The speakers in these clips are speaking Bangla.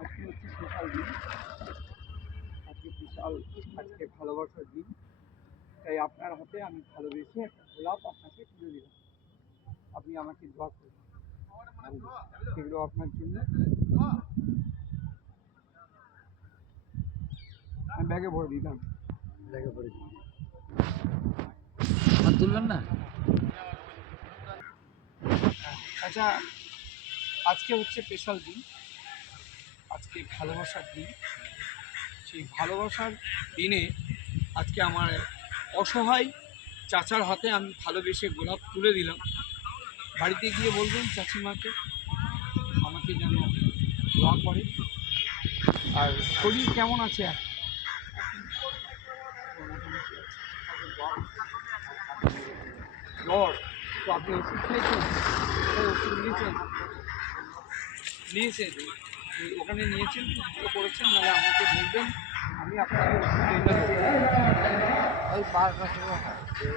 আজকে হচ্ছে স্পেশাল দিন আজকে বিশাল আজকে ভালোবাসার দিন। তাই আপনার হাতে আমি ভালোবেসে একটা গোলাপ আপনাকে তুলে দিলাম। আপনি আমাকে দোয়া করবেন এগুলো আপনার জন্য। আমি ব্যাগে ভরে দিলাম। ব্যাগে পড়ে দিই আর তুলবেন না? আচ্ছা আজকে হচ্ছে স্পেশাল দিন। আজকে ভালোবাসার দিন। সেই ভালোবাসার দিনে আজকে আমার অসহায় চাচার হাতে আমি ভালোবেসে গোলাপ তুলে দিলাম। বাড়িতে গিয়ে বলবেন চাচিমাকে, আমাকে যেন দোয়া করে। আর শরীর কেমন আছে এখন? জ্বর তো আপনি ওষুধ খেয়েছেন ওষুধ নিয়েছেন। নিয়েছেন ওখানে নিয়েছেন তো ভালো করেছেন নাহলে আমাকে বলবেন আমি আপনাকে ওষুধ এনে ওই বারোটার সময় হয় যে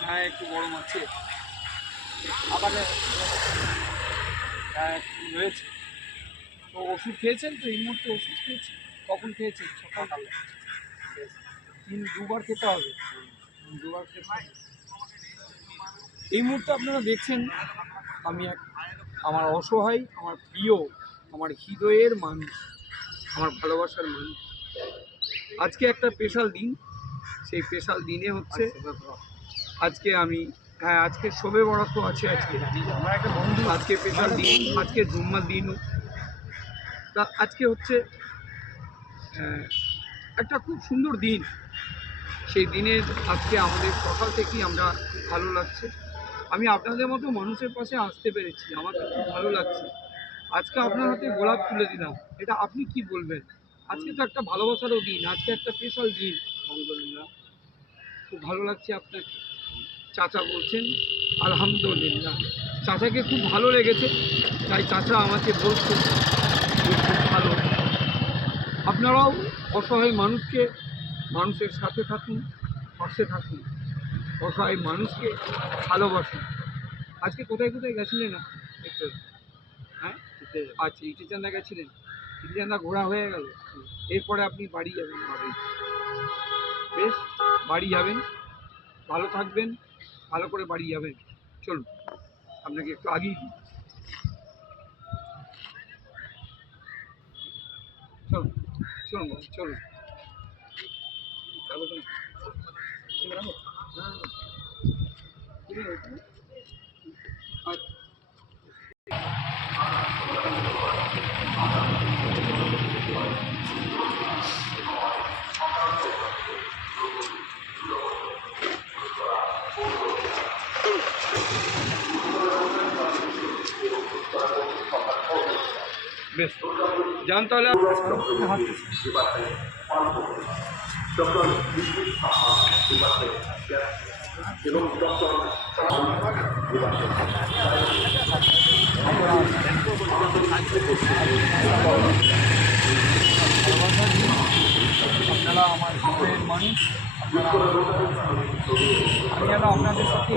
হ্যাঁ একটু গরম আছে। আবার হ্যাঁ, রয়েছে। তো ওষুধ খেয়েছেন তো? এই মুহূর্তে ওষুধ খেয়েছেন? কখন খেয়েছেন? সকালে তিন দুবার খেতে হবে। দুবার খেতে এই মুহূর্তে আপনারা দেখছেন আমি এক আমার অসহায় আমার প্রিয় আমার হৃদয়ের মানুষ আমার ভালোবাসার মানুষ। আজকে একটা স্পেশাল দিন। সেই স্পেশাল দিনে হচ্ছে আজকে আমি হ্যাঁ আজকে শোবে বরাত আছে আজকে। আমার একটা বন্ধু। আজকে স্পেশাল দিন আজকে জুম্মার দিনও তা আজকে হচ্ছে একটা খুব সুন্দর দিন। সেই দিনে আজকে আমাদের সকাল থেকেই আমরা ভালো লাগছে। আমি আপনাদের মতো মানুষের পাশে আসতে পেরেছি, আমার খুব ভালো লাগছে। আজকে আপনার হাতে গোলাপ তুলে দিলাম, এটা আপনি কি বলবেন? আজকে তো একটা ভালোবাসারও দিন, আজকে একটা স্পেশাল দিন। আলহামদুলিল্লাহ, খুব ভালো লাগছে আপনাকে চাচা বলছেন, আলহামদুলিল্লাহ। চাচাকে খুব ভালো লেগেছে, তাই চাচা আমাকে বলছে আপনারাও অসহায় মানুষকে মানুষের সাথে থাকুন পাশে থাকুন। অসহায় মানুষকে ভালোবাসুন। আজকে কোথায় কোথায় গেছিলেন না একটু হ্যাঁ? আচ্ছা ইটিচান্দা গেছিলেন। ইটিচান্দা ঘোরা হয়ে গেল। এরপরে আপনি বাড়ি যাবেন বাড়ি। বেশ বাড়ি যাবেন। ভালো থাকবেন ভালো করে বাড়ি যাবেন। চলুন আপনাকে একটু আগেই দিই। চলুন। চলুন বাবা, চলুন যাব তো না? তুমি রাখো? না, না, না। তুমি রাখো। আচ্ছা। বেশ যান তাহলে আপনারা আমার হৃদয়ের মানুষ আপনারা আমি যেন আপনাদের সাথে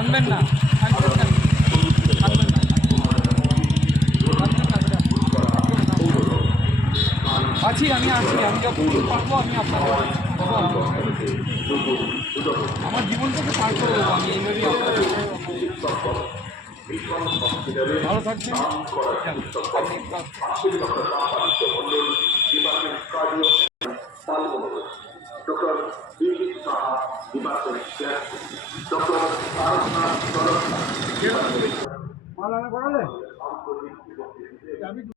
যাও কানবেন না। আছি, আমি আছি, আমি যখন পারব আমি আপনাকে আমার জীবনটাকে পার করে দেবো, আমি এইভাবেই ভালো আসুন। Doctor Bijit Saha department doctor মাল আনা করালে